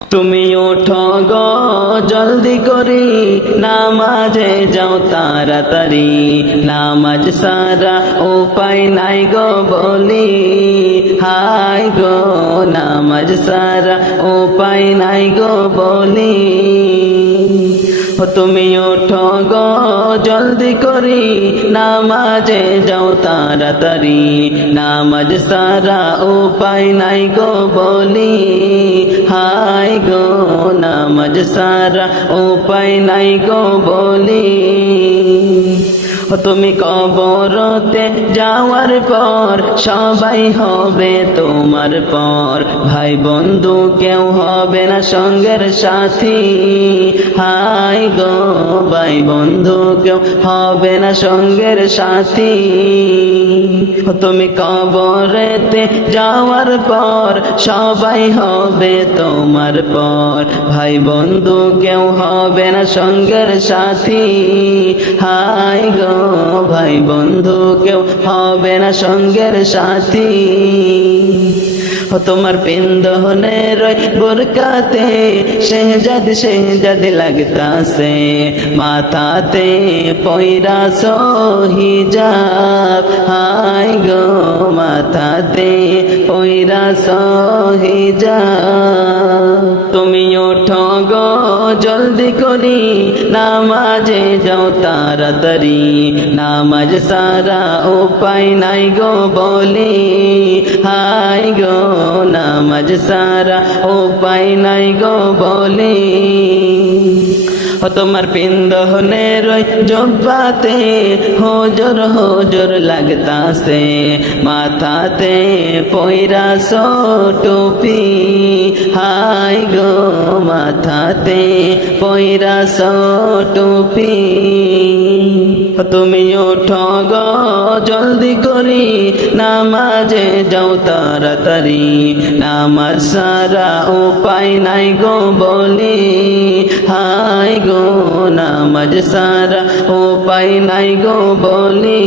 তুমি ওঠো গো জলদি করি, নামাজে যাও তাড়াতাড়ি, নামাজ সারা উপায় নাই গো বলি, হাই গো নামাজ সারা উপায় নাই গো বলি। তুমি ওঠো গো জলদি করি, নামাজে যাও তাড়াতাড়ি, নামাজ সারা উপায় নাই গো বলি, হাই গো নামাজ সারা উপায় নাই গো বলি। তুমি কবরতে যাওয়ার পর সবাই হবে তোমার পর, ভাই বন্ধু কেউ হবে না সঙ্গের সাথী, হাই গো ভাই বন্ধু কেউ হবে না সঙ্গের সাথী। তুমি কবরেতে যাওয়ার পর সবাই হবে তোমার পর, ভাই বন্ধু কেউ হবে না সঙ্গের সাথী, হাই গো ভাই বন্ধু কেউ হবে না সঙ্গের সাথী। তোমার পিন্দনের বোরকাতে শেহজাদ শেহজাদ লাগতাছে, মাথাতে পয়রা হিজাব, হাই গো মাথাতে পয়রা হিজাব। তুমি ওঠো গো জলদি করি, নামাজে যাও তাড়াতাড়ি, নামাজ সারা উপায় নাই গো বলি, হাই গো নামাজ সারা উপায় নাই গো বলি। তোমার পিন্দনের জব্বাতে হুজুর হুজুর লাগতাছে, মাথাতে পয়রা টুপি, হাই গো মাথাতে পয়রা টুপি। তুমি ওঠো গো জলদি করি, নামাজে যাও তাড়াতাড়ি, নামাজ সারা উপায় নাই গো বলি, হাই গো নামাজ সারা উপায় নাই গো বলি।